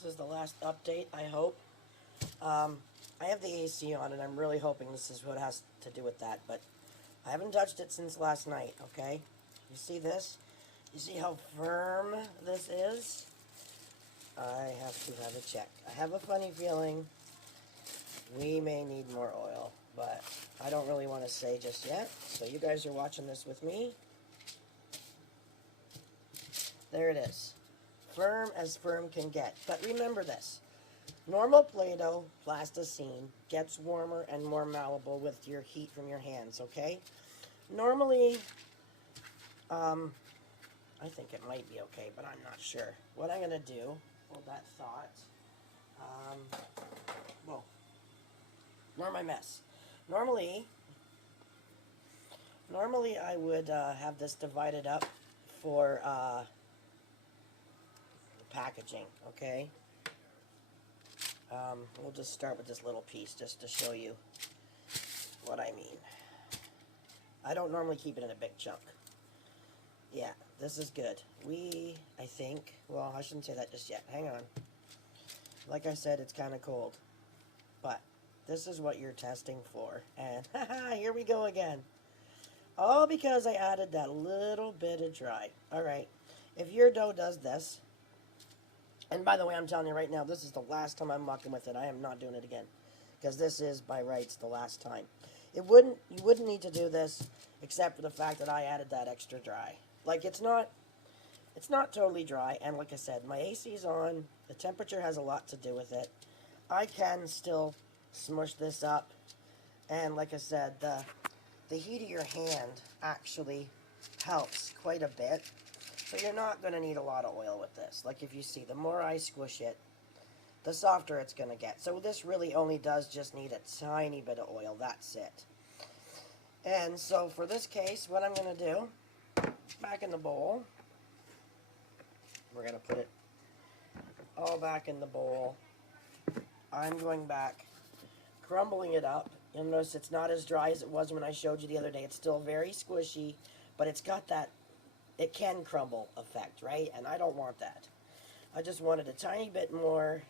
This is the last update, I hope. I have the AC on, and I'm really hoping this is what has to do with that, but I haven't touched it since last night, okay? You see this? You see how firm this is? I have to have a check. I have a funny feeling we may need more oil, but I don't really want to say just yet. So you guys are watching this with me. There it is. Firm as firm can get. But remember this. Normal Play-Doh, plasticine, gets warmer and more malleable with your heat from your hands, okay? Normally, I think it might be okay, but I'm not sure. What I'm going to do, hold that thought. Whoa. Ignore my mess. Normally I would have this divided up for packaging, okay? We'll just start with this little piece just to show you what I mean. I don't normally keep it in a big chunk. Yeah, this is good. I think, well, I shouldn't say that just yet. Hang on. Like I said, it's kind of cold. But this is what you're testing for. And haha, here we go again. All because I added that little bit of dry. Alright, if your dough does this, and by the way, I'm telling you right now, this is the last time I'm mucking with it. I am not doing it again. Because this is, by rights, the last time. You wouldn't need to do this, except for the fact that I added that extra dry. Like, it's not totally dry, and like I said, my AC's on. The temperature has a lot to do with it. I can still smush this up, and like I said, the heat of your hand actually helps quite a bit. So you're not going to need a lot of oil with this. Like if you see, the more I squish it, the softer it's going to get. So this really only does just need a tiny bit of oil. That's it. And so for this case, what I'm going to do, back in the bowl, we're going to put it all back in the bowl. I'm going back, crumbling it up. You'll notice it's not as dry as it was when I showed you the other day. It's still very squishy, but it's got that it can crumble effect, right? And I don't want that. I just wanted a tiny bit more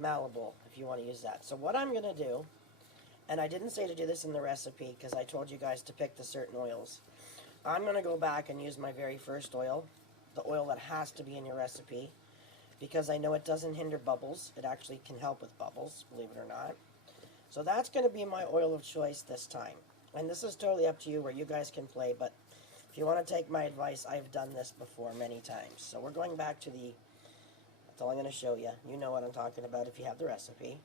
malleable, if you want to use that. So what I'm going to do, and I didn't say to do this in the recipe because I told you guys to pick the certain oils. I'm going to go back and use my very first oil, the oil that has to be in your recipe, because I know it doesn't hinder bubbles. It actually can help with bubbles, believe it or not. So that's going to be my oil of choice this time. And this is totally up to you where you guys can play, but if you want to take my advice, I've done this before many times. So we're going back to that's all I'm going to show you. You know what I'm talking about if you have the recipe.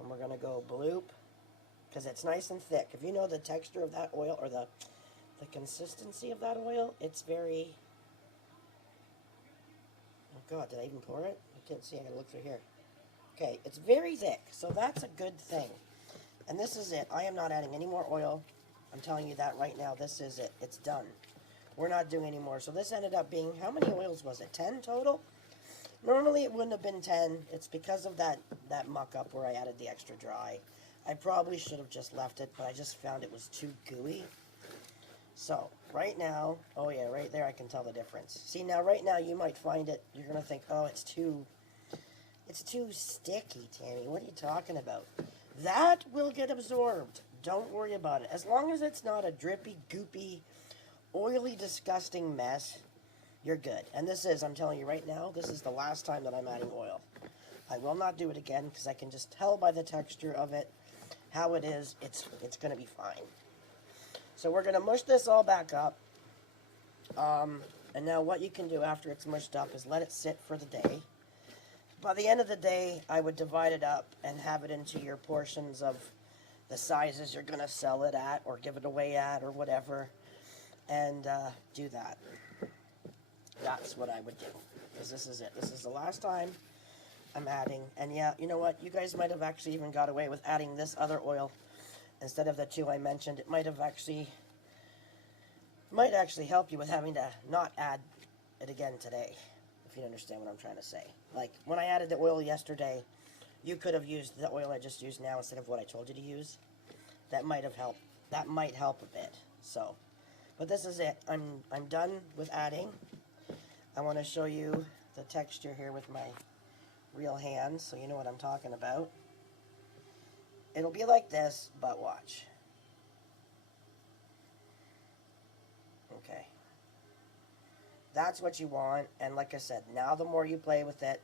And we're going to go bloop, because it's nice and thick. If you know the texture of that oil, or the consistency of that oil, it's very... Oh God, did I even pour it? I can't see, I gotta look through here. Okay, it's very thick, so that's a good thing. And this is it. I am not adding any more oil. I'm telling you that right now. This is it. It's done. We're not doing any more. So this ended up being, how many oils was it? 10 total? Normally it wouldn't have been 10. It's because of that muck up where I added the extra dry. I probably should have just left it, but I just found it was too gooey. So right now, oh yeah, right there I can tell the difference. See, now right now you might find it, you're going to think, oh, it's too sticky, Tammy. What are you talking about? That will get absorbed. Don't worry about it. As long as it's not a drippy, goopy, oily, disgusting mess, you're good. And this is, I'm telling you right now, this is the last time that I'm adding oil. I will not do it again because I can just tell by the texture of it how it is. It's going to be fine. So we're going to mush this all back up. And now what you can do after it's mushed up is let it sit for the day. By the end of the day, I would divide it up and have it into your portions of the sizes you're going to sell it at or give it away at or whatever, and do that. That's what I would do, because this is it. This is the last time I'm adding, and yeah, you know what? You guys might have actually even got away with adding this other oil instead of the two I mentioned. It might actually help you with having to not add it again today, if you understand what I'm trying to say. Like, when I added the oil yesterday, you could have used the oil I just used now instead of what I told you to use. That might have helped. That might help a bit. So, but this is it. I'm done with adding. I want to show you the texture here with my real hands, so you know what I'm talking about. It'll be like this, but watch. Okay. That's what you want, and like I said, now the more you play with it,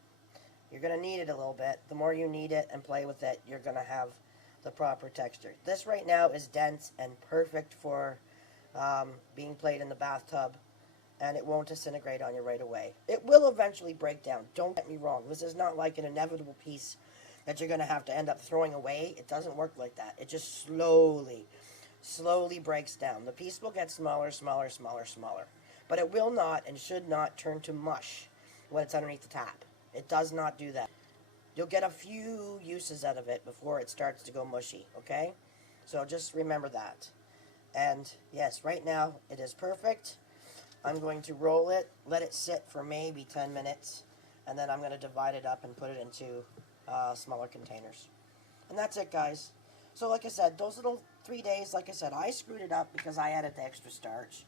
you're going to need it a little bit. The more you need it and play with it, you're going to have the proper texture. This right now is dense and perfect for being played in the bathtub, and it won't disintegrate on you right away. It will eventually break down. Don't get me wrong. This is not like an inevitable piece that you're going to have to end up throwing away. It doesn't work like that. It just slowly breaks down. The piece will get smaller, smaller, smaller, smaller. But it will not and should not turn to mush when it's underneath the tap. It does not do that. You'll get a few uses out of it before it starts to go mushy, okay? So just remember that. And yes, right now it is perfect. I'm going to roll it, let it sit for maybe 10 minutes, and then I'm going to divide it up and put it into smaller containers. And that's it, guys. So like I said, those little 3 days, like I said, I screwed it up because I added the extra starch.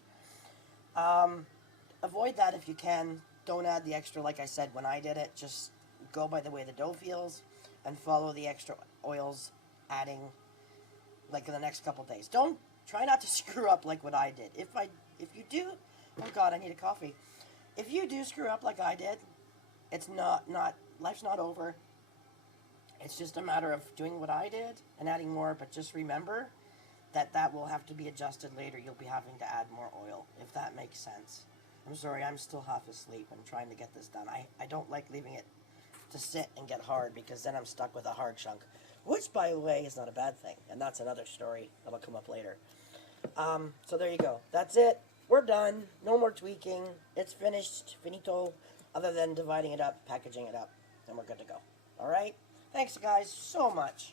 Avoid that if you can. Don't add the extra, like I said, when I did it. Just go by the way the dough feels and follow the extra oils adding like in the next couple days. Don't try not to screw up like what I did. If you do, oh God, I need a coffee. If you do screw up like I did, it's not life's not over. It's just a matter of doing what I did and adding more, but just remember that will have to be adjusted later. You'll be having to add more oil, if that makes sense. I'm sorry, I'm still half asleep. I'm trying to get this done. I don't like leaving it to sit and get hard because then I'm stuck with a hard chunk, which, by the way, is not a bad thing, and that's another story that'll come up later. So there you go. That's it. We're done. No more tweaking. It's finished. Finito. Other than dividing it up, packaging it up, and we're good to go. All right? Thanks, guys, so much.